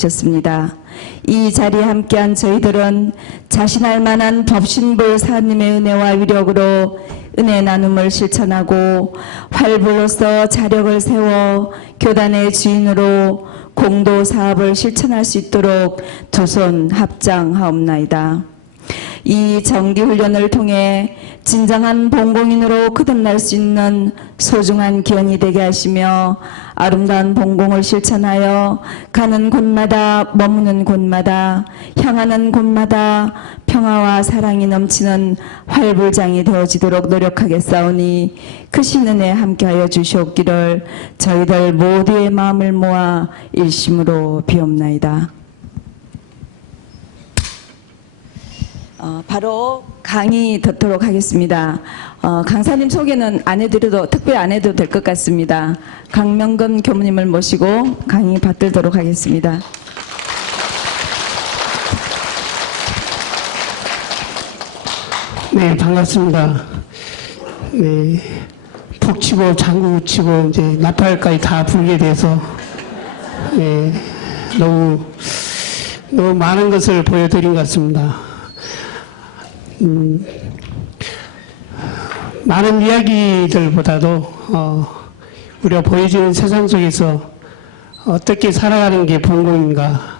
셨습니다. 이 자리에 함께한 저희들은 자신할 만한 법신불 사님의 은혜와 위력으로 은혜 나눔을 실천하고 활불로서 자력을 세워 교단의 주인으로 공도 사업을 실천할 수 있도록 두 손 합장하옵나이다. 이 정기훈련을 통해 진정한 봉공인으로 거듭날 수 있는 소중한 기원이 되게 하시며 아름다운 봉공을 실천하여 가는 곳마다 머무는 곳마다 향하는 곳마다 평화와 사랑이 넘치는 활불장이 되어지도록 노력하겠사오니 크신 은혜 함께하여 주시옵기를 저희들 모두의 마음을 모아 일심으로 비옵나이다. 바로 강의 듣도록 하겠습니다. 강사님 소개는 안 해드려도 특별히 안 해도 될 것 같습니다. 강명근 교무님을 모시고 강의 받들도록 하겠습니다. 네, 반갑습니다. 네, 푹 치고 장구 치고 이제 나팔까지 다 불게 돼서 네, 너무 많은 것을 보여드린 것 같습니다. 많은 이야기들보다도 우리가 보여지는 세상 속에서 어떻게 살아가는 게 봉공인가.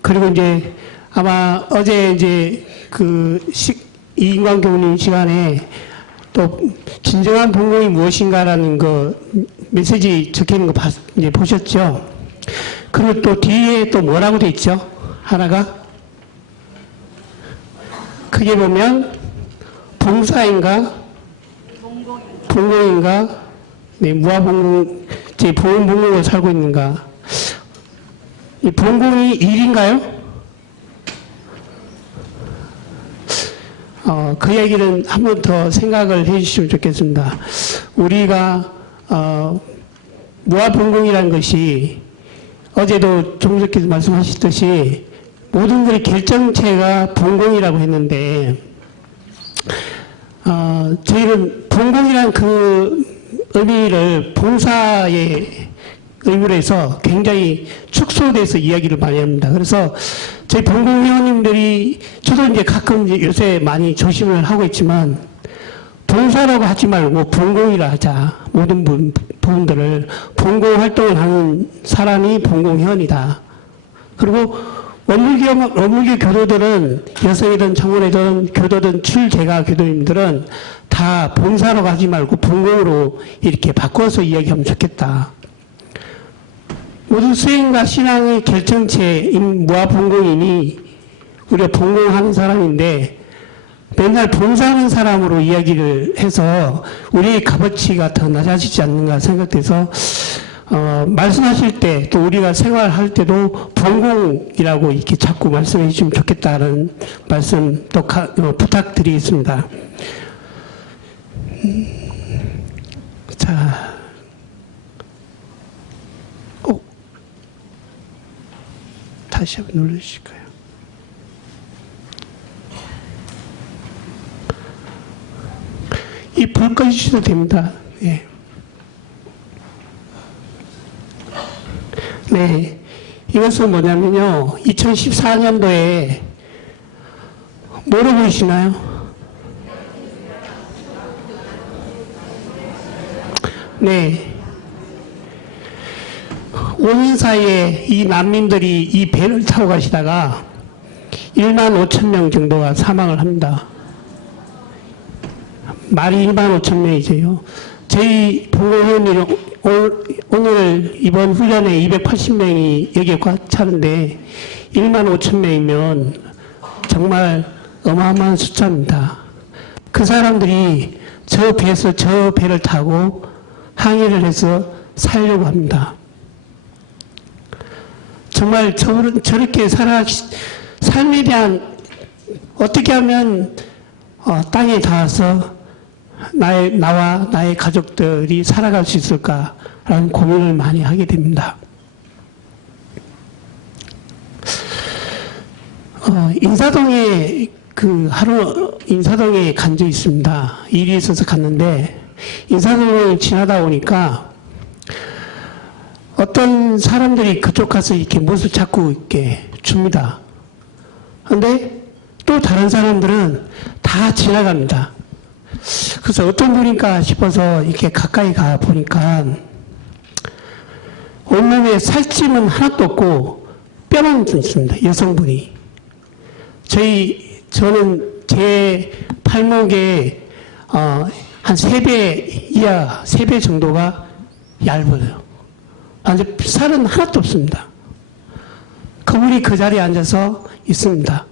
그리고 이제 아마 어제 이제 이인광 교우님 시간에 또 진정한 봉공이 무엇인가라는 거 메시지 적혀 있는 거 이제 보셨죠? 그리고 또 뒤에 또 뭐라고 돼 있죠? 하나가 크게 보면 봉사인가 봉공인가 네, 무아봉공 제 보훈봉공으로 살고 있는가. 이 봉공이 일인가요? 그 얘기는 한 번 더 생각을 해 주시면 좋겠습니다. 우리가 무아봉공이라는 것이 어제도 종석께서 말씀하셨듯이 모든 것의 결정체가 봉공이라고 했는데 저희는 봉공이라는 그 의미를 봉사의 의미로 해서 굉장히 축소돼서 이야기를 많이 합니다. 그래서 저희 봉공회원님들이 저도 이제 가끔 이제 요새 많이 조심을 하고 있지만 봉사라고 하지 말고 봉공이라 하자. 모든 부분들을 봉공 활동을 하는 사람이 봉공회원이다. 그리고 원불교 교도들은 여성이든 청원이든 교도든 출제가 교도님들은 다 봉사로 가지 말고 봉공으로 이렇게 바꿔서 이야기하면 좋겠다. 모든 수행과 신앙의 결정체인 무아봉공인이 우리가 봉공하는 사람인데 맨날 봉사하는 사람으로 이야기를 해서 우리의 값어치가 더 낮아지지 않는가 생각돼서 말씀하실 때 또 우리가 생활할 때도 봉공이라고 이렇게 자꾸 말씀해 주시면 좋겠다는 말씀 또 부탁드리겠습니다. 자, 다시 한번 눌러주실까요? 이 불 꺼주셔도 됩니다. 예. 네, 이것은 뭐냐면요, 2014년도에 뭐로 보이시나요? 네, 5년 사이에 이 난민들이 이 배를 타고 가시다가 1만 5천 명 정도가 사망을 합니다. 말이 1만 5천 명이죠. 저희 봉공회원들이 오늘 이번 훈련에 280명이 여기에 꽉 차는데 1만 5천 명이면 정말 어마어마한 숫자입니다. 그 사람들이 저 배에서 저 배를 타고 항해를 해서 살려고 합니다. 정말 저렇게 삶에 대한 어떻게 하면 땅에 닿아서 나와 나의 가족들이 살아갈 수 있을까라는 고민을 많이 하게 됩니다. 인사동에 하루 인사동에 간 적이 있습니다. 일이 있어서 갔는데 인사동을 지나다 보니까 어떤 사람들이 그쪽 가서 이렇게 모습 자꾸 이렇게 줍니다. 근데 또 다른 사람들은 다 지나갑니다. 그래서 어떤 분인가 싶어서 이렇게 가까이 가 보니까 온몸에 살찜은 하나도 없고 뼈만 있습니다. 여성분이. 저는 제 팔목에 한 3배 이하, 3배 정도가 얇아요. 완전 살은 하나도 없습니다. 그분이 그 자리에 앉아서 있습니다.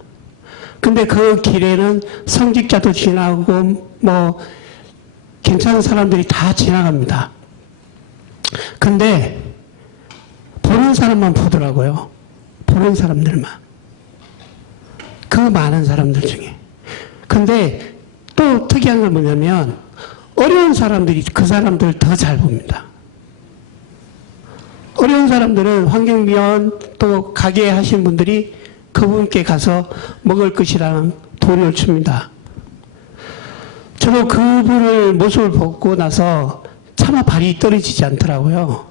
근데 그 길에는 성직자도 지나고 뭐 괜찮은 사람들이 다 지나갑니다. 근데 보는 사람만 보더라고요. 보는 사람들만. 그 많은 사람들 중에. 근데 또 특이한 건 뭐냐면 어려운 사람들이 그 사람들 더 잘 봅니다. 어려운 사람들은 환경미화원 또 가게 하신 분들이 그분께 가서 먹을 것이라는 돈을 줍니다. 저도 그분을 모습을 보고 나서 차마 발이 떨어지지 않더라고요.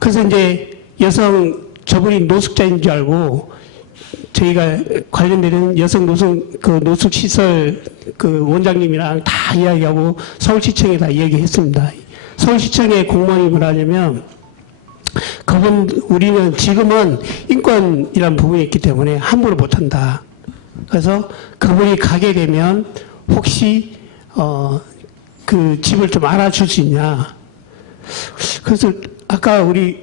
그래서 이제 저분이 노숙자인 줄 알고 저희가 관련되는 여성 노숙시설 원장님이랑 다 이야기하고 서울시청에 다 이야기했습니다. 서울시청의 공무원이 뭐라냐면 우리는 지금은 인권이라는 부분이 있기 때문에 함부로 못한다. 그래서 그분이 가게 되면 혹시 그 집을 좀 알아줄 수 있냐. 그래서 아까 우리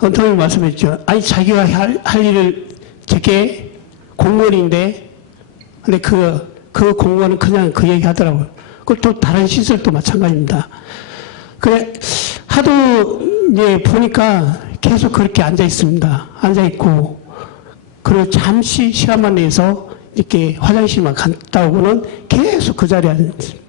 언터님 말씀했죠. 아니 자기가 할 일을 제게 공무원인데 근데 그 공무원은 그냥 그 얘기 하더라고요. 그걸 또 다른 시설도 마찬가지입니다. 그래 하도 이제 보니까 계속 그렇게 앉아 있습니다. 앉아 있고 그리고 잠시 시간만 내서 이렇게 화장실만 갔다 오고는 계속 그 자리에 앉아 있습니다.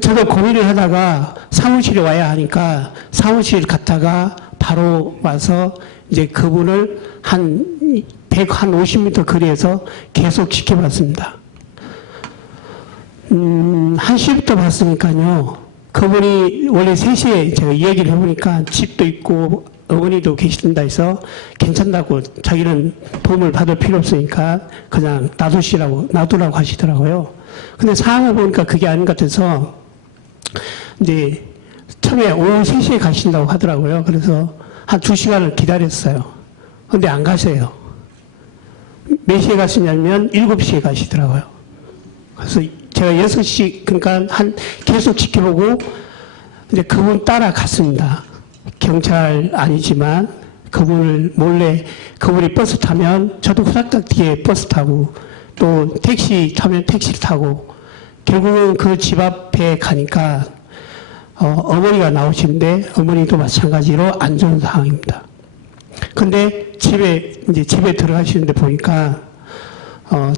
저도 고민을 하다가 사무실에 와야 하니까 사무실 갔다가 바로 와서 이제 그분을 한 50m 거리에서 계속 지켜봤습니다. 1시부터 봤으니까요. 그분이 원래 3시에 제가 이야기를 해보니까 집도 있고 어머니도 계신다 해서 괜찮다고 자기는 도움을 받을 필요 없으니까 그냥 놔두라고 하시더라고요. 근데 상황을 보니까 그게 아닌 것 같아서 이제 처음에 오후 3시에 가신다고 하더라고요. 그래서 한 2시간을 기다렸어요. 근데 안 가세요. 몇 시에 가시냐면 7시에 가시더라고요. 그래서 제가 6시, 그러니까 계속 지켜보고 이제 그분 따라갔습니다. 경찰 아니지만 그분을 몰래, 그분이 버스 타면 저도 후닥닥 뒤에 버스 타고 또 택시 타면 택시를 타고 결국은 그 집 앞에 가니까 어머니가 나오시는데 어머니도 마찬가지로 안 좋은 상황입니다. 근데 집에 들어가시는데 보니까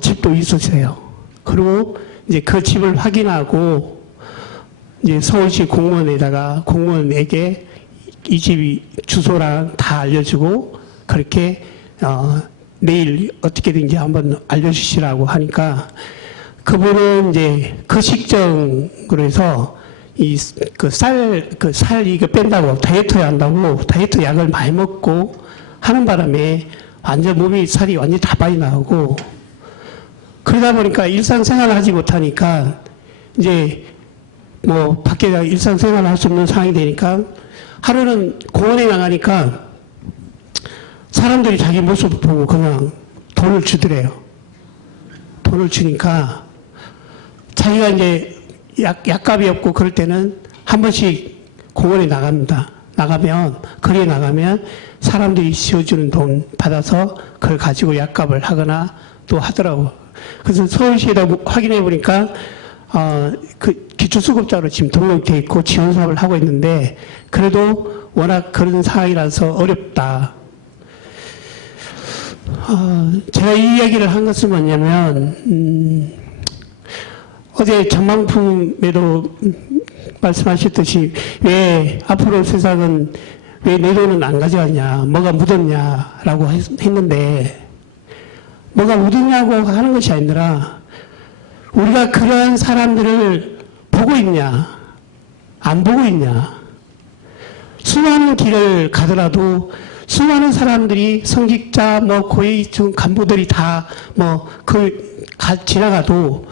집도 있으세요. 그리고 이제 그 집을 확인하고 이제 서울시 공무원에게 이 집이 주소랑 다 알려주고 그렇게 내일 어떻게든지 한번 알려주시라고 하니까 그분은 이제 거식증으로 해서 살 이거 뺀다고 다이어트 한다고 다이어트 약을 많이 먹고 하는 바람에 완전 살이 완전 다 빠져 나오고 그러다 보니까 일상생활을 하지 못하니까 이제 뭐 밖에 일상생활을 할 수 없는 상황이 되니까 하루는 공원에 나가니까 사람들이 자기 모습을 보고 그냥 돈을 주더래요. 돈을 주니까 자기가 이제 약값이 없고 그럴 때는 한 번씩 공원에 나갑니다. 거리에 나가면 사람들이 씌워주는 돈 받아서 그걸 가지고 약값을 하거나 또 하더라고. 그래서 서울시에다 확인해 보니까 그 기초수급자로 지금 등록돼 있고 지원 사업을 하고 있는데 그래도 워낙 그런 상황이라서 어렵다. 제가 이 이야기를 한 것은 뭐냐면 어제 전망품에도 말씀하셨듯이 왜 앞으로 세상은 왜 내 돈은 안 가져왔냐, 뭐가 묻었냐라고 했는데 뭐가 묻었냐고 하는 것이 아니라 우리가 그러한 사람들을 보고 있냐, 안 보고 있냐. 수많은 길을 가더라도 수많은 사람들이 성직자, 고위층 간부들이 다 지나가도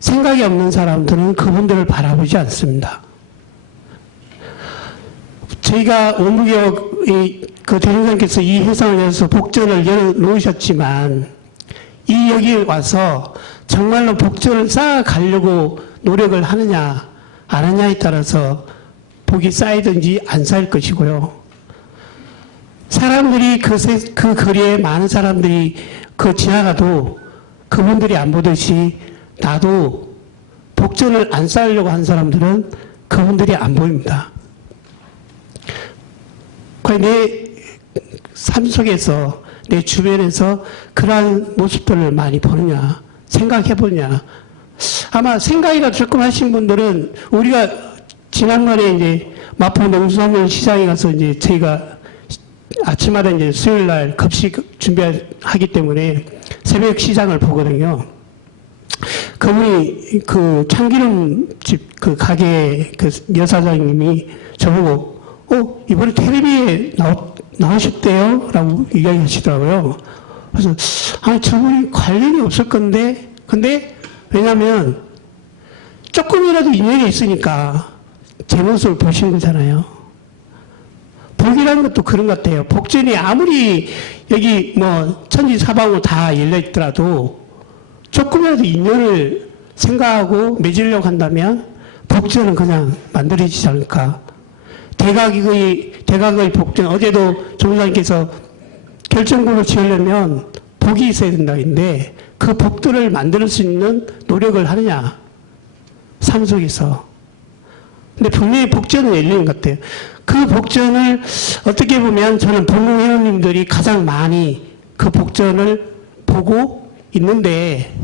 생각이 없는 사람들은 그분들을 바라보지 않습니다. 저희가 원무교육 대통령께서 이 해상을 열어서 복전을 열어놓으셨지만 여기에 와서 정말로 복전을 쌓아가려고 노력을 하느냐 안 하느냐에 따라서 복이 쌓이든지 안 쌓일 것이고요. 사람들이 그 거리에 많은 사람들이 지나가도 그분들이 안 보듯이 나도 복전을 안 쌓으려고 한 사람들은 그분들이 안 보입니다. 과연 내 삶 속에서 내 주변에서 그러한 모습들을 많이 보느냐 생각해 보느냐. 아마 생각이가 조금 하신 분들은 우리가 지난번에 이제 마포 농수산물 시장에 가서 이제 저희가 아침마다 이제 수요일 날 급식 준비하기 때문에 새벽 시장을 보거든요. 그분이 참기름집 가게 여사장님이 저보고 이번에 텔레비에 나오셨대요? 라고 이야기하시더라고요. 그래서 저분이 관련이 없을 건데 근데 왜냐면 조금이라도 인연이 있으니까 제 모습을 보신 거잖아요. 복이라는 것도 그런 것 같아요. 복전이 아무리 여기 천지사방으로 다 열려있더라도 조금이라도 인연을 생각하고 맺으려고 한다면 복전은 그냥 만들어지지 않을까. 대각의 복전, 어제도 조무사님께서 결정국을 지으려면 복이 있어야 된다 했는데 그 복들을 만들 수 있는 노력을 하느냐, 삶 속에서. 근데 분명히 복전은 열리는 것 같아요. 그 복전을 어떻게 보면 저는 본공회원님들이 가장 많이 그 복전을 보고 있는데,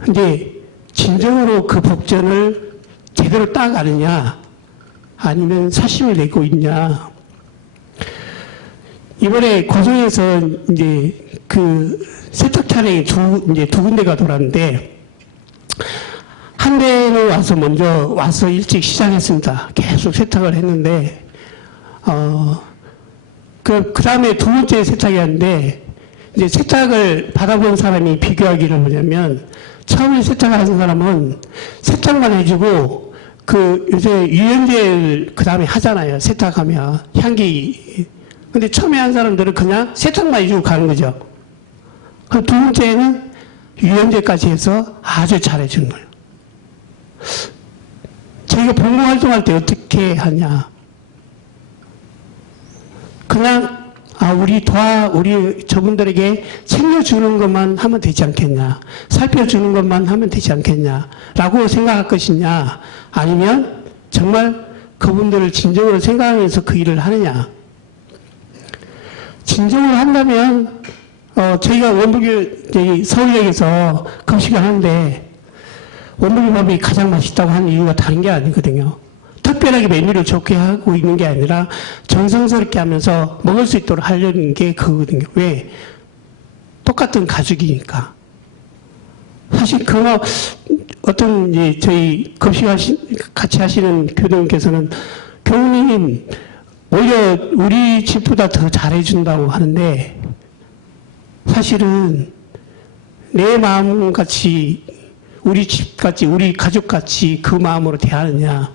근데 진정으로 그 복전을 제대로 따가느냐, 아니면 사심을 내고 있냐. 이번에 고성에서 이제 세탁 차량이 두 군데가 돌았는데, 한 대는 먼저 와서 일찍 시작했습니다. 계속 세탁을 했는데, 그 다음에 두 번째 세탁이었는데, 이제 세탁을 받아본 사람이 비교하기를 뭐냐면, 처음에 세탁하는 사람은 세탁만 해주고, 요새 유연제를 그 다음에 하잖아요. 세탁하면. 향기. 근데 처음에 한 사람들은 그냥 세탁만 해주고 가는 거죠. 그 두 번째는 유연제까지 해서 아주 잘해주는 거예요. 저희가 봉사활동할 때 어떻게 하냐. 그냥, 우리 저분들에게 챙겨주는 것만 하면 되지 않겠냐. 살펴주는 것만 하면 되지 않겠냐. 라고 생각할 것이냐. 아니면 정말 그분들을 진정으로 생각하면서 그 일을 하느냐. 진정으로 한다면, 저희가 원불교, 서울역에서 급식을 하는데, 원불교밥이 가장 맛있다고 하는 이유가 다른 게 아니거든요. 특별하게 메뉴를 좋게 하고 있는 게 아니라 정성스럽게 하면서 먹을 수 있도록 하려는 게 그거거든요. 왜? 똑같은 가족이니까. 사실 어떤 저희 급식 같이 하시는 교도님께서는 교우님 오히려 우리 집보다 더 잘해준다고 하는데 사실은 내 마음같이 우리 집같이 우리 가족같이 그 마음으로 대하느냐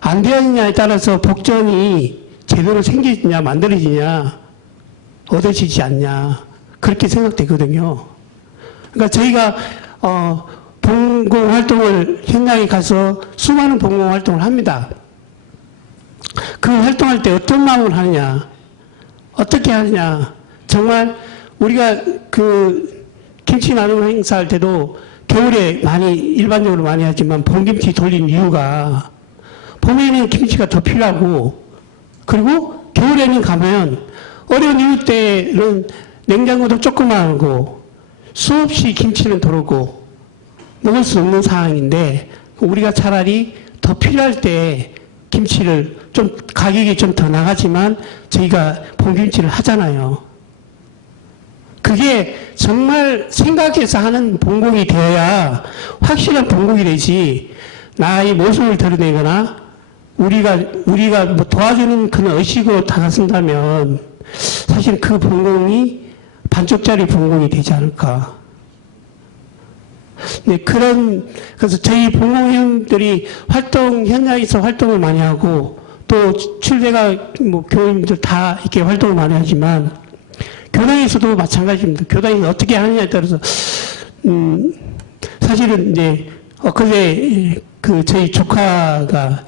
안 되느냐에 따라서 복전이 제대로 생기느냐 만들어지냐 얻어지지 않냐 그렇게 생각되거든요. 그러니까 저희가 봉공활동을 현장에 가서 수많은 봉공활동을 합니다. 그 활동할 때 어떤 마음을 하느냐 어떻게 하느냐 정말 우리가 김치 나눔 행사할 때도 겨울에 일반적으로 많이 하지만 봄김치 돌린 이유가 봄에는 김치가 더 필요하고 그리고 겨울에는 가면 어려운 이유 때는 냉장고도 조그마하고 수없이 김치는 들어오고 먹을 수 없는 상황인데 우리가 차라리 더 필요할 때 김치를 좀 가격이 좀 더 나가지만 저희가 봄김치를 하잖아요. 그게 정말 생각해서 하는 봉공이 되어야 확실한 봉공이 되지 나의 모습을 드러내거나 우리가 뭐 도와주는 그런 의식으로 다가선다면 사실 그 분공이 반쪽짜리 분공이 되지 않을까. 네, 그래서 저희 분공회원들이 현장에서 활동을 많이 하고, 또 출대가 뭐 교인들 다 이렇게 활동을 많이 하지만, 교당에서도 마찬가지입니다. 교당이 어떻게 하느냐에 따라서, 사실은 이제, 엊그제 저희 조카가,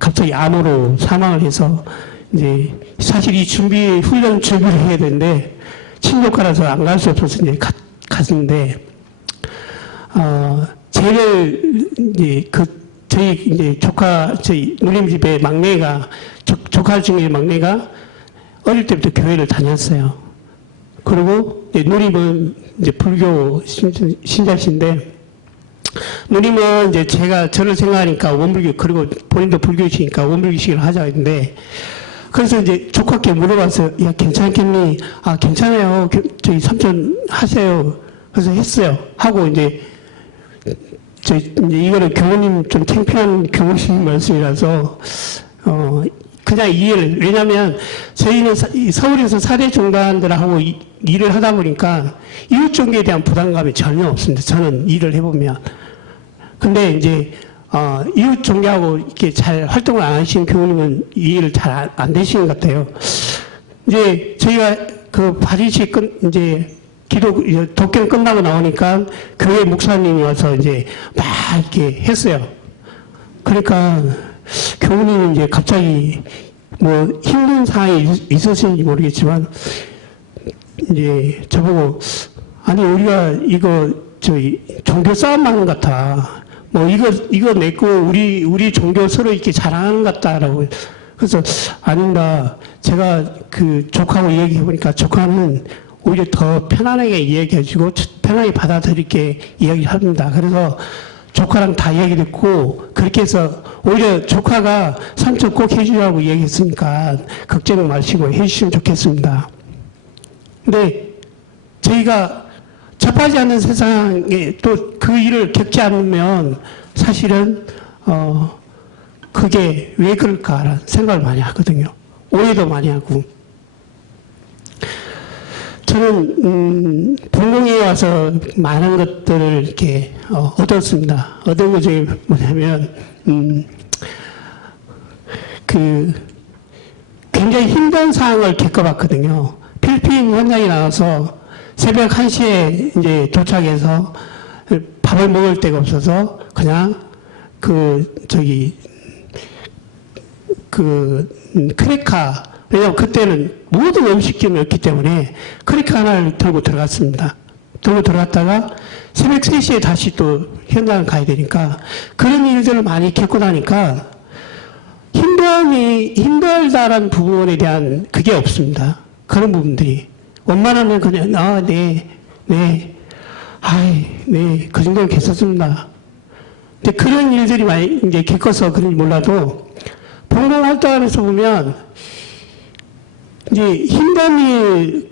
갑자기 암으로 사망을 해서, 이제, 사실 이 훈련 준비를 해야 되는데, 친조카라서 안 갈 수 없어서 이제 갔는데, 저희 이제 저희 누님 집의 막내가, 조카 중에 막내가 어릴 때부터 교회를 다녔어요. 그리고 이제 누님은 이제 불교 신자신데, 누님은 이제 저를 생각하니까 원불교, 그리고 본인도 불교시니까 원불교식을 하자 했는데, 그래서 이제 조카께 물어봤어요. 야, 괜찮겠니? 아, 괜찮아요. 저희 삼촌 하세요. 그래서 했어요. 하고 이제 이거는 교무님 좀 창피한 교무님 말씀이라서, 그냥 이해를, 왜냐면 저희는 서울에서 사대종단들하고 일을 하다 보니까 이웃종교에 대한 부담감이 전혀 없습니다. 저는 일을 해보면. 근데 이제, 이웃종교하고 이렇게 잘 활동을 안 하시는 교무님은 이해를 잘 안 되시는 것 같아요. 이제 저희가 바리식 이제 독경 끝나고 나오니까 교회 목사님이 와서 이제 막 이렇게 했어요. 그러니까 교우님이 이제 갑자기 뭐 힘든 상황이 있으신지 모르겠지만 이제 저보고 아니 우리가 종교 싸움 하는 것 같아. 뭐 이거 내고 우리 종교 서로 이렇게 자랑하는 것 같다라고. 그래서 아닌가. 제가 조카하고 얘기해 보니까 조카는 오히려 더 편안하게 이야기해주고 편하게 받아들이게 이야기합니다. 그래서 조카랑 다 이야기 듣고 그렇게 해서 오히려 조카가 삼촌 꼭 해주라고 이야기했으니까 걱정 마시고 해주시면 좋겠습니다. 근데 저희가 접하지 않는 세상에 또 그 일을 겪지 않으면 사실은 그게 왜 그럴까라는 생각을 많이 하거든요. 오해도 많이 하고. 저는 본공에 와서 많은 것들을 이렇게 얻었습니다. 얻은 것 중에 뭐냐면 굉장히 힘든 상황을 겪어봤거든요. 필리핀 현장에 나와서 새벽 1시에 이제 도착해서 밥을 먹을 데가 없어서 그냥 크레카, 왜냐면 그때는 모든 음식점이 없기 때문에 크레카 하나를 들고 들어갔습니다. 들고 들어갔다가 새벽 3시에 다시 또 현장을 가야 되니까 그런 일들을 많이 겪고 나니까 힘들다라는 부분에 대한 그게 없습니다. 그런 부분들이. 원만하면 그냥, 네, 그 정도는 괜찮습니다. 근데 그런 일들이 많이 이제 겪어서 그런지 몰라도 봉공 활동하면서 보면 이제 힘든 일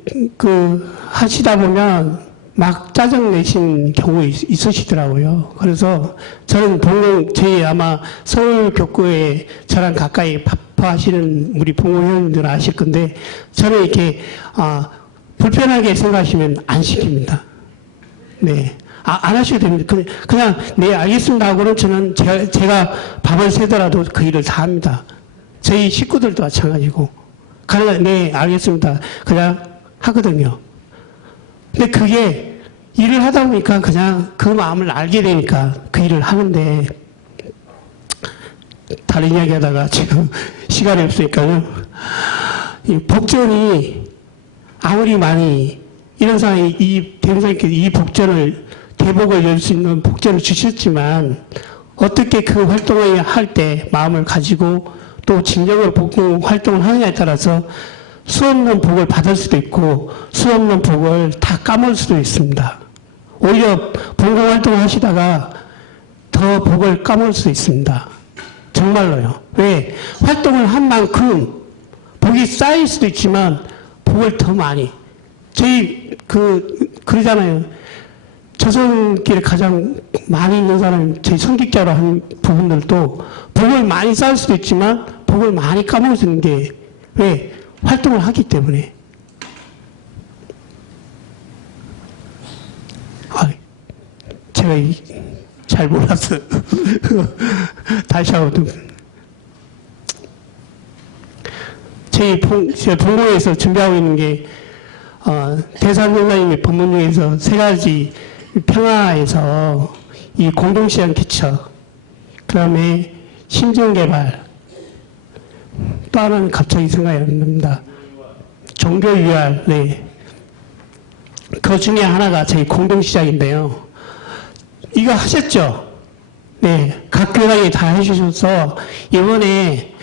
하시다 보면 막 짜증 내신 경우 있으시더라고요. 그래서 저는 저희 아마 서울 교구에 저랑 가까이 하시는 우리 봉공회원들 아실 건데 저는 이렇게 불편하게 생각하시면 안 시킵니다. 네. 안 하셔도 됩니다. 그냥, 네, 알겠습니다 하고는 저는 제가 밥을 새더라도 그 일을 다 합니다. 저희 식구들도 마찬가지고. 네, 알겠습니다. 그냥 하거든요. 근데 그게 일을 하다 보니까 그냥 그 마음을 알게 되니까 그 일을 하는데, 다른 이야기 하다가 지금 시간이 없으니까요. 이 복전이 아무리 많이, 이런 상황이, 대통령께서 이 대복을 열 수 있는 복전을 주셨지만, 어떻게 그 활동을 할 때 마음을 가지고 또 진정으로 복음 활동을 하느냐에 따라서 수없는 복을 받을 수도 있고, 수없는 복을 다 까먹을 수도 있습니다. 오히려 복음 활동을 하시다가 더 복을 까먹을 수도 있습니다. 정말로요. 왜? 활동을 한 만큼 복이 쌓일 수도 있지만, 복을 더 많이. 저희, 그러잖아요. 조선길에 가장 많이 있는 사람이 제 선객자로 한 부분들도 복을 많이 쌓을 수도 있지만 복을 많이 까먹을 수 있는 게 왜? 활동을 하기 때문에. 제가 잘 몰랐어요. 다시 한번. 제 본고에서 준비하고 있는 게, 대산공사님의 법문 중에서 세 가지 평화에서 이 공동시장 개척, 그 다음에 심정개발, 또 하나는 갑자기 생각이 안 납니다. 종교유알, 네. 그 중에 하나가 저희 공동시장인데요. 이거 하셨죠? 네. 각 교당이 다 해주셔서 이번에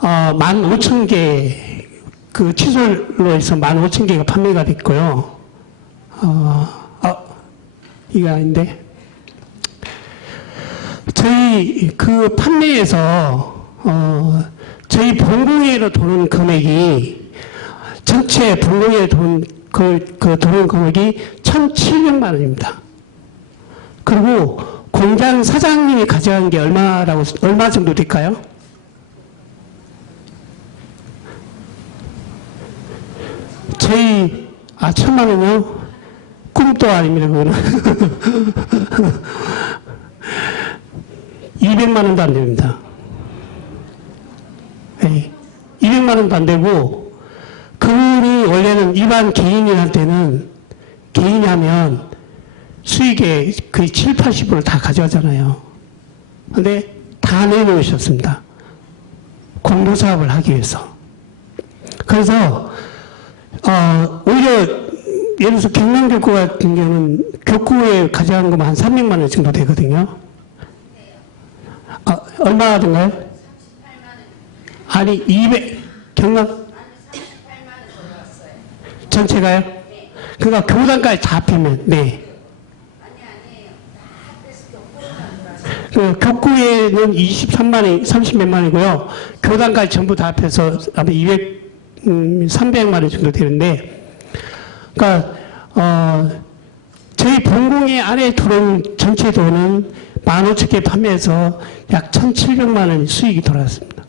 15,000개 그 취소로 해서 15,000개가 판매가 됐고요. 이거 아닌데. 저희 그 판매에서 저희 본공예로 도는 금액이 전체 본공예로 도는 그 도는 금액이 1,700만 원입니다. 그리고 공장 사장님이 가져간 게 얼마 정도 될까요? 저희 1,000만 원이요? 꿈도 아닙니다, 그거는. 200만 원도 안 됩니다. 네, 200만 원도 안 되고, 그분이 원래는 일반 개인이 하면 수익의 거의 7, 80%를 다 가져가잖아요. 근데 다 내놓으셨습니다. 공도사업을 하기 위해서. 그래서, 오히려, 예를 들어서 경남교구 같은 경우는 교구에 가져간 것만 한 300만 원 정도 되거든요. 얼마나 된가요? 38만 원. 아니, 경남? 38만 원 들어왔어요. 전체가요? 네. 그러니까 교단까지 다 합하면, 네. 그 교구에는 23만 원, 30몇 만이고요. 교단까지 전부 다 합해서 아마 300만 원 정도 되는데, 그러니까 저희 본공예 안에 들어온 전체 돈은 15,000개 판매해서 약 1,700만 원 수익이 돌아왔습니다.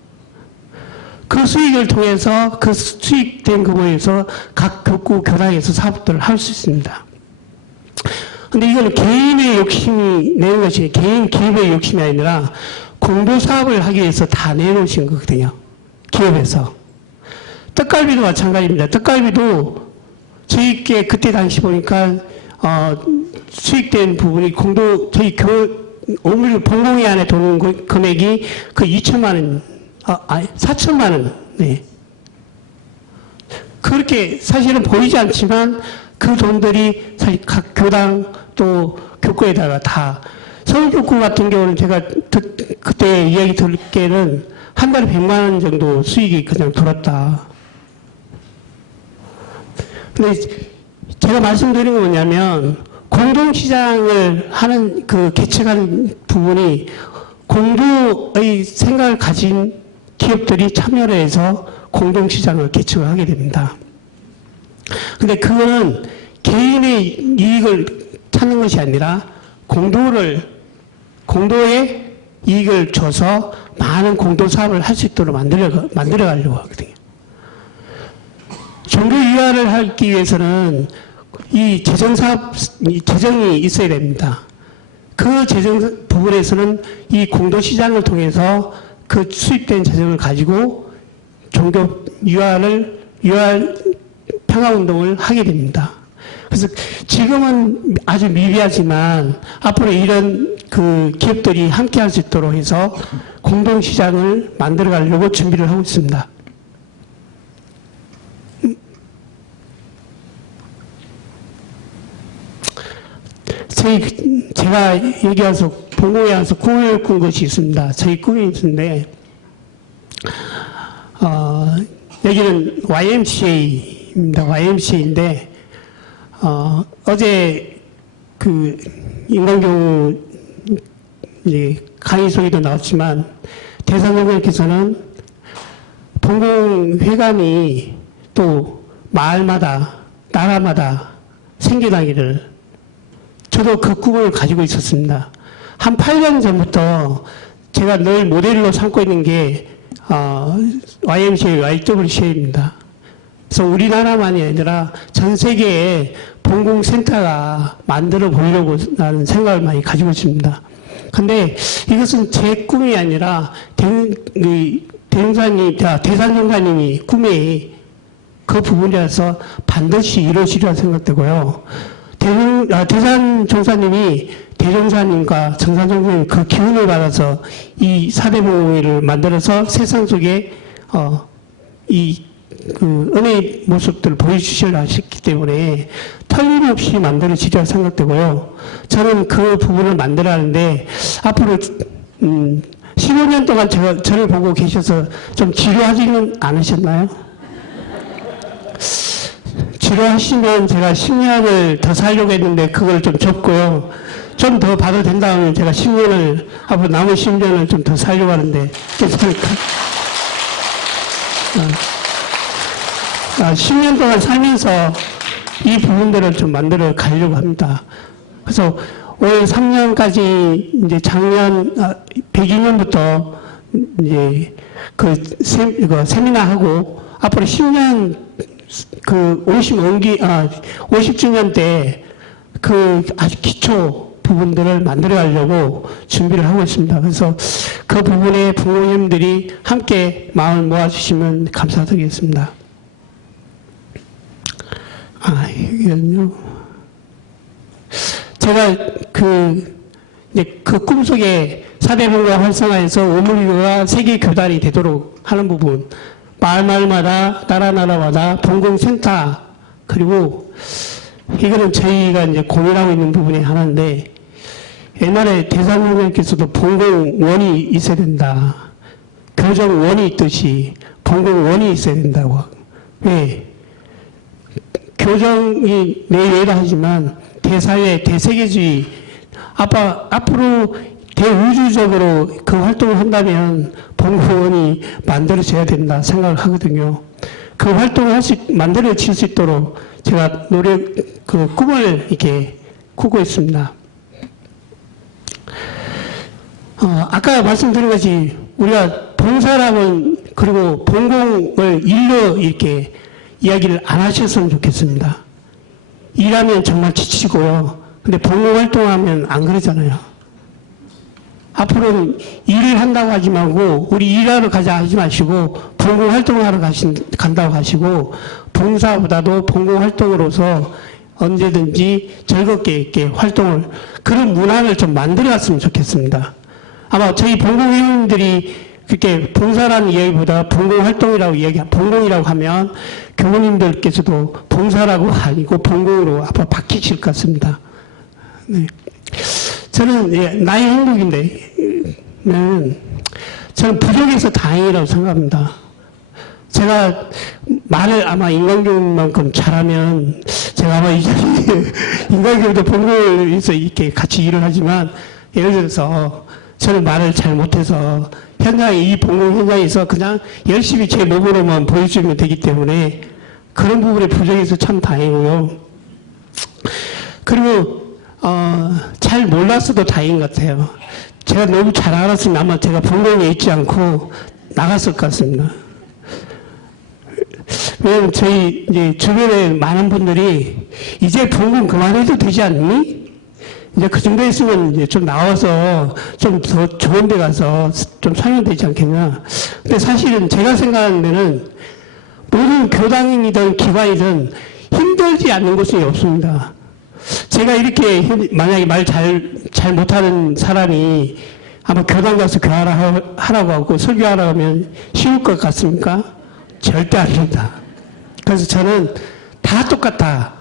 그 수익을 통해서 그 수익된 금액에서 각 교구 교당에서 사업들을 할 수 있습니다. 근데 이거는 개인의 욕심이 내는 것이 개인 기업의 욕심이 아니라 공도 사업을 하기 위해서 다 내놓으신 거거든요. 기업에서. 떡갈비도 마찬가지입니다. 떡갈비도 저희께 그때 당시 보니까 수익된 부분이 저희 오물 본공예 안에 도는 금액이 그 2천만 원, 4천만 원. 네. 그렇게 사실은 보이지 않지만 그 돈들이 사실 각 교당 또 교구에다가 다 서울교구 같은 경우는 제가 그때 이야기 들을 때는 한 달에 100만 원 정도 수익이 그냥 돌았다. 근데 제가 말씀드린 건 뭐냐면 공동시장을 하는 그 개척하는 부분이 공도의 생각을 가진 기업들이 참여를 해서 공동시장을 개척을 하게 됩니다. 근데 그거는 개인의 이익을 찾는 것이 아니라 공도의 이익을 줘서 많은 공도 사업을 할 수 있도록 만들어 가려고 하거든요. 종교 이화를 하기 위해서는 이 재정이 있어야 됩니다. 그 재정 부분에서는 이 공도 시장을 통해서 그 수입된 재정을 가지고 종교 유할 평화운동을 하게 됩니다. 그래서 지금은 아주 미비하지만 앞으로 이런 그 기업들이 함께 할 수 있도록 해서 공동시장을 만들어 가려고 준비를 하고 있습니다. 제가 여기 와서 본고에 와서 꿈을 꾼 것이 있습니다. 저희 꿈이 있는데, 여기는 YMCA입니다. YMCA인데, 어제 그 인간경우 이제 강의 속에도 나왔지만 대상공원께서는 동공회관이 또 마을마다 나라마다 생겨나기를 저도 그 꿈을 가지고 있었습니다. 한 8년 전부터 제가 늘 모델로 삼고 있는 게 YMCA, YWCA입니다. 그래서 우리나라만이 아니라 전 세계에 봉공센터가 만들어 보려고 나는 생각을 많이 가지고 있습니다. 근데 이것은 제 꿈이 아니라 대산정사님이 꿈이 그 부분이라서 반드시 이루어지리라 생각되고요. 대산정사님이 대종사님과 정산정사님 그 기운을 받아서 이 사대봉회를 만들어서 세상 속에 은혜의 모습들을 보여주시려 하셨기 때문에 틀림없이 만들어지리라 생각되고요. 저는 그 부분을 만들어야 하는데 앞으로 15년 동안 저를 보고 계셔서 좀 지루하지는 않으셨나요? 지루하시면 제가 10년을 더 살려고 했는데 그걸 좀 접고요. 좀 더 봐도 된다면 제가 10년을, 앞으로 남은 10년을 좀 더 살려고 하는데, 괜찮을까? 10년 동안 살면서 이 부분들을 좀 만들어 가려고 합니다. 그래서 올 3년까지 이제 작년 102년부터 이제 세미나 하고 앞으로 10년 50주년 때 아주 기초 부분들을 만들어 가려고 준비를 하고 있습니다. 그래서 그 부분에 부모님들이 함께 마음을 모아주시면 감사드리겠습니다. 이건요. 제가 그 꿈속에 사대문과 활성화해서 오물리가 세계 교단이 되도록 하는 부분, 마을마다, 나라마다 봉공센터, 그리고 이거는 저희가 이제 고민하고 있는 부분이 하나인데, 옛날에 대산장님께서도 봉공원이 있어야 된다. 교정원이 있듯이 봉공원이 있어야 된다고. 왜? 교정이 내외다 하지만 대사회, 대세계주의, 앞으로 대우주적으로 그 활동을 한다면 봉공원이 만들어져야 된다 생각을 하거든요. 그 활동을 만들어질 수 있도록 제가 꿈을 이렇게 꾸고 있습니다. 아까 말씀드린 것이 우리가 봉사라면 그리고 봉공을 일로 이렇게 이야기를 안 하셨으면 좋겠습니다. 일하면 정말 지치고요. 근데 봉공 활동하면 안 그러잖아요. 앞으로는 일을 한다고 하지 말고 우리 일하러 가자 하지 마시고 봉공 활동하러 간다고 하시고 봉사보다도 봉공 활동으로서 언제든지 즐겁게 이렇게 활동을 그런 문화를 좀 만들어 갔으면 좋겠습니다. 아마 저희 봉공회원들이 그렇게 봉사라는 이야기보다 봉공이라고 하면 교우님들께서도 봉사라고 아니고 봉공으로 앞으로 바뀌실 것 같습니다. 네. 저는 나의 행복인데 저는 부족해서 다행이라고 생각합니다. 제가 말을 아마 인간교육만큼 잘하면 제가 아마 이 자리에 인간교육도 봉공을 해서 이렇게 같이 일을 하지만 예를 들어서 저는 말을 잘 못해서 이 봉공 현장에서 그냥 열심히 제 몸으로만 보여주면 되기 때문에 그런 부분에 부족해서 참 다행이고요. 그리고 잘 몰랐어도 다행인 것 같아요. 제가 너무 잘 알았으면 아마 제가 봉공에 있지 않고 나갔을 것 같습니다. 왜냐면 저희 이제 주변에 많은 분들이 이제 봉공 그만해도 되지 않니? 이제 그 정도 했으면 이제 좀 나와서 좀 더 좋은 데 가서 좀 설명되지 않겠냐. 근데 사실은 제가 생각하는 데는 모든 교당이든 기관이든 힘들지 않는 곳이 없습니다. 제가 이렇게 만약에 말 잘 못하는 사람이 아마 교당 가서 하라고 하고 설교하라고 하면 쉬울 것 같습니까? 절대 아닙니다. 그래서 저는 다 똑같다.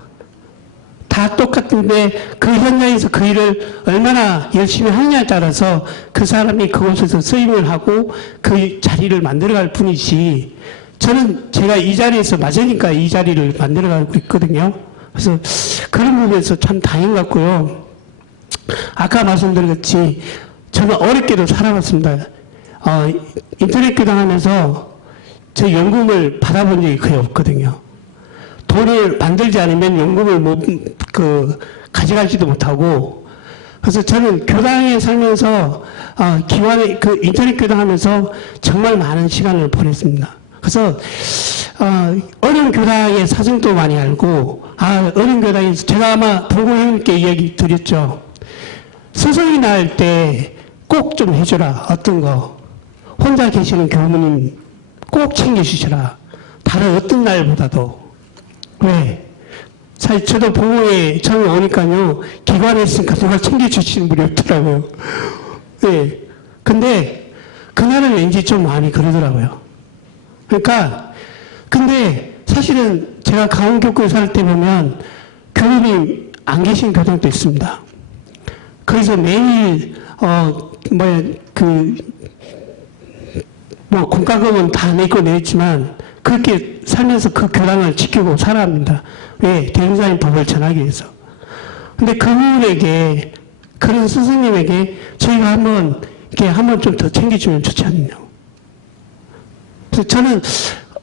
다 똑같은데 그 현장에서 그 일을 얼마나 열심히 하느냐에 따라서 그 사람이 그곳에서 쓰임을 하고 그 자리를 만들어갈 뿐이지 저는 제가 이 자리에서 맞으니까 이 자리를 만들어가고 있거든요. 그래서 그런 부분에서 참 다행 같고요. 아까 말씀드렸듯이 저는 어렵게도 살아봤습니다. 인터넷 교당 하면서 저 연금을 받아본 적이 거의 없거든요. 돈을 만들지 않으면 연금을 가져가지도 못하고, 그래서 저는 교당에 살면서 기관에 인터넷 교당하면서 정말 많은 시간을 보냈습니다. 그래서 어려운 교당의 사정도 많이 알고, 어려운 교당에서 제가 아마 봉공형님께 이야기 드렸죠. 스승이 나을 때 꼭 좀 해줘라. 어떤 거 혼자 계시는 교무님 꼭 챙겨주시라. 다른 어떤 날보다도. 왜? 사실 저도 봉공에 처음 오니까요, 기관에 있으니까 누가 챙겨주시는 분이 없더라고요. 네. 근데 그날은 왠지 좀 많이 그러더라고요. 그러니까 근데 사실은 제가 강원교구에 살 때 보면 교무님 안 계신 교당도 있습니다. 그래서 매일 공과금은 다 내고 냈지만 그렇게 살면서 그 교당을 지키고 살아갑니다. 왜? 대종사님 법을 전하기 위해서. 근데 그분에게, 그런 스승님에게 저희가 한번 좀 더 챙겨주면 좋지 않느냐고. 그래서 저는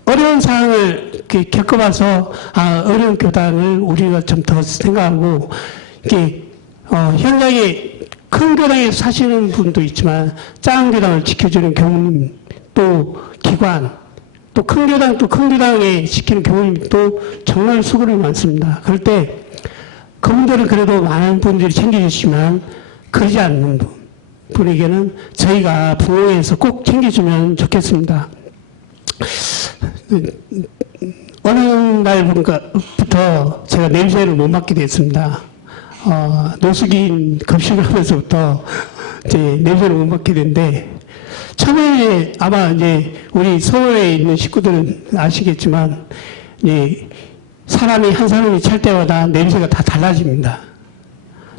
어려운 상황을 이렇게 겪어봐서, 어려운 교당을 우리가 좀 더 생각하고, 현장에 큰 교당에 사시는 분도 있지만, 작은 교당을 지켜주는 교무님, 또 기관, 또 큰 교당에 지키는 교무님도 정말 수고를 많습니다. 그럴 때, 그분들은 그래도 많은 분들이 챙겨주시지만, 그러지 않는 분에게는 저희가 부모에서 꼭 챙겨주면 좋겠습니다. 어느 날부터 제가 냄새를 못 맡게 됐습니다. 노숙인 급식을 하면서부터 이제 냄새를 못 맡게 됐는데, 처음에 아마 이제 우리 서울에 있는 식구들은 아시겠지만, 이제 한 사람이 찰 때마다 냄새가 다 달라집니다.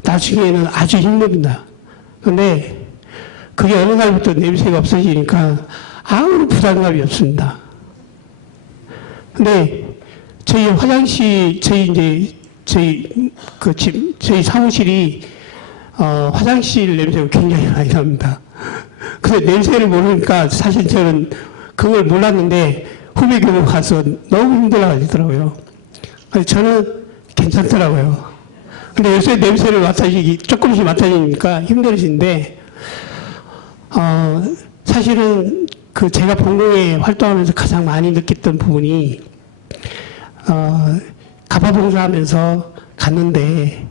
나중에는 아주 힘듭니다. 근데 그게 어느 날부터 냄새가 없어지니까 아무런 부담감이 없습니다. 근데 저희 화장실, 저희 사무실이 화장실 냄새가 굉장히 많이 납니다. 근데 냄새를 모르니까 사실 저는 그걸 몰랐는데 후배 교무 가서 너무 힘들어 하시더라고요. 저는 괜찮더라고요. 근데 요새 냄새를 조금씩 맡아지니까 힘들어지는데, 사실은 제가 봉공에 활동하면서 가장 많이 느꼈던 부분이, 가파봉사하면서 갔는데,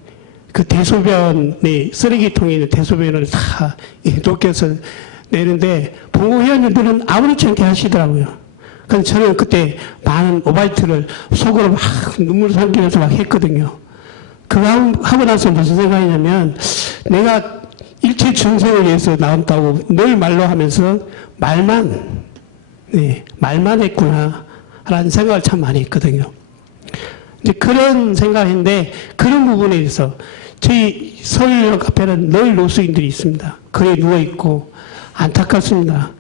그 대소변에, 쓰레기통에 있는 대소변을 다 녹여서 내는데, 봉공 회원님들은 아무렇지 않게 하시더라고요. 그래서 저는 그때 많은 오바이트를 속으로 막 눈물 삼키면서 막 했거든요. 그거 하고 나서 무슨 생각이냐면, 내가 일체 중생을 위해서 나온다고 늘 말로 하면서 말만 했구나 라는 생각을 참 많이 했거든요. 이제 그런 생각인데, 그런 부분에 대해서 저희 서울역 앞에는 늘 노숙인들이 있습니다. 거기에 누워있고 안타깝습니다.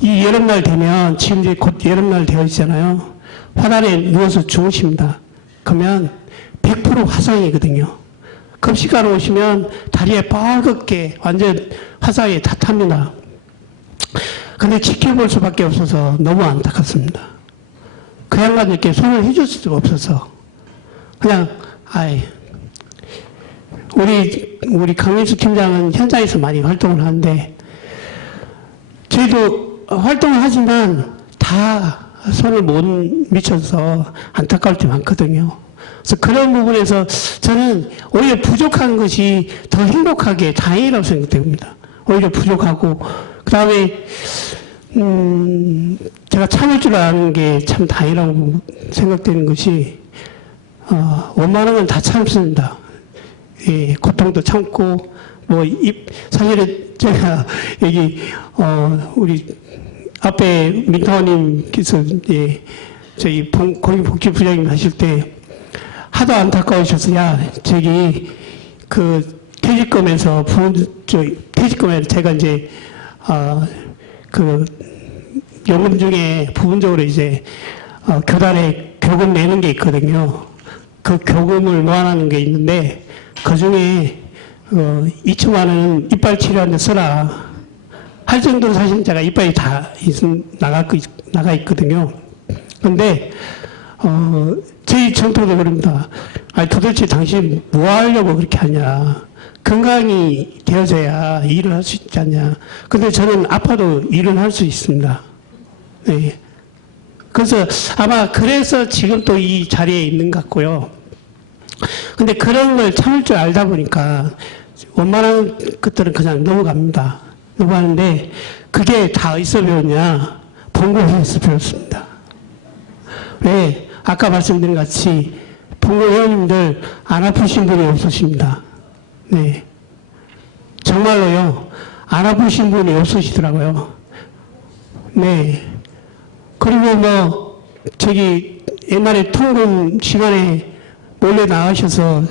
이 여름날 되면, 지금 이제 곧 여름날 되어 있잖아요. 화단에 누워서 주무십니다. 그러면 100% 화상이거든요. 급식하러 오시면 다리에 빨갛게 완전 화상에 다 탑니다. 근데 지켜볼 수밖에 없어서 너무 안타깝습니다. 그 양반들께 손을 해줄 수가 없어서 그냥 우리 강민수 팀장은 현장에서 많이 활동을 하는데, 저희도 활동을 하지만 다 손을 못 미쳐서 안타까울 때 많거든요. 그래서 그런 부분에서 저는 오히려 부족한 것이 더 행복하게 다행이라고 생각됩니다. 오히려 부족하고, 그 다음에 제가 참을 줄 아는 게 참 다행이라고 생각되는 것이, 원만한 건 다 참습니다. 예, 고통도 참고, 사실은 제가 여기 우리 앞에 민타원님께서 저희 고용복지부장님 하실 때 하도 안타까우셔서, 퇴직금에서 퇴직금에 제가 이제 연금 중에 부분적으로 이제 교단에 교금 내는 게 있거든요. 그 교금을 모아놓는 게 있는데, 그 중에 2천만 원은 이빨 치료하는 데 써라 할 정도로 사실 제가 이빨이 다 나가 있거든요. 그런데 저희 정토도 그럽니다. 아니, 도대체 당신 뭐 하려고 그렇게 하냐. 건강이 되어져야 일을 할 수 있지 않냐. 근데 저는 아파도 일을 할 수 있습니다. 네. 그래서 아마 그래서 지금 또 이 자리에 있는 것 같고요. 근데 그런 걸 참을 줄 알다 보니까 원만한 것들은 그냥 넘어갑니다. 넘어가는데 그게 다 어디서 배웠냐? 본고회에서 배웠습니다. 왜? 아까 말씀드린 같이 본고회원님들 안 아프신 분이 없으십니다. 네. 정말로요. 안 아프신 분이 없으시더라고요. 네. 그리고 뭐 저기 옛날에 통금 시간에 몰래 나가셔서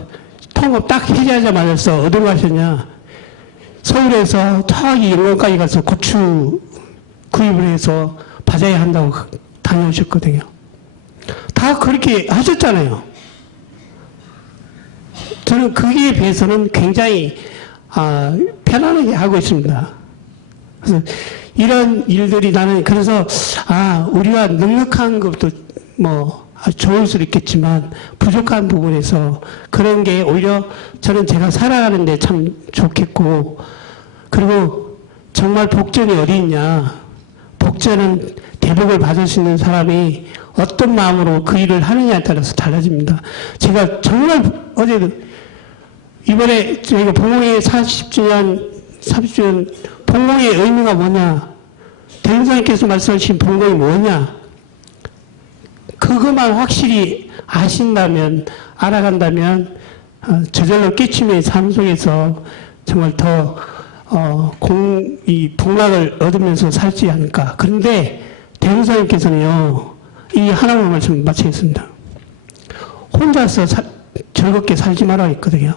통금 딱 해제하자마자 어디로 가셨냐? 서울에서 저기 영광까지 가서 고추 구입을 해서 바자회 한다고 다녀오셨거든요. 다 그렇게 하셨잖아요. 저는 거기에 비해서는 굉장히 편안하게 하고 있습니다. 그래서 이런 일들이 나는 그래서 우리가 넉넉한 것도 뭐 좋을 수도 있겠지만 부족한 부분에서 그런 게 오히려 저는 제가 살아가는데 참 좋겠고, 그리고 정말 복전이 어디 있냐. 복전은 대복을 받을 수 있는 사람이 어떤 마음으로 그 일을 하느냐에 따라서 달라집니다. 제가 정말 어제도 이번에 저희가 봉홍회 40주년 봉홍의 의미가 뭐냐? 대행사님께서 말씀하신 봉홍이 뭐냐? 그것만 확실히 아신다면, 알아간다면 저절로 깨침의 삶 속에서 정말 더 이 복락을 얻으면서 살지 않을까. 그런데 대행사님께서는요, 이 하나만 말씀 마치겠습니다. 혼자서 즐겁게 살지 말아 했거든요.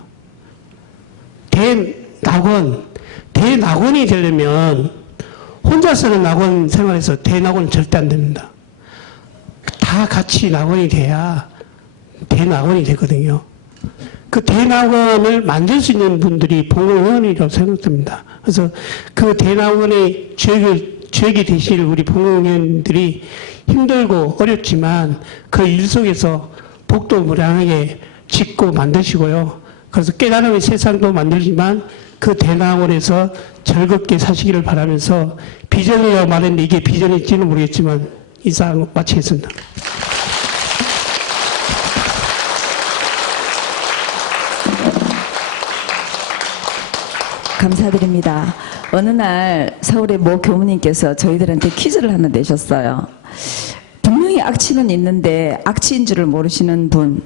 대낙원이 되려면 혼자서는 낙원 생활에서 대낙원은 절대 안 됩니다. 다 같이 낙원이 돼야 대낙원이 되거든요. 그 대낙원을 만들 수 있는 분들이 봉헌원이라고 생각됩니다. 그래서 그 대낙원의 주역이 되실 우리 봉헌원들이 힘들고 어렵지만 그 일 속에서 복도 무량하게 짓고 만드시고요. 그래서 깨달음의 세상도 만들지만 그 대낙원에서 즐겁게 사시기를 바라면서 비전이라고 말했는데 이게 비전일지는 모르겠지만 이상 마치겠습니다. 감사드립니다. 어느 날 서울의 모 교무님께서 저희들한테 퀴즈를 하나 내셨어요. 분명히 악취는 있는데 악취인 줄을 모르시는 분,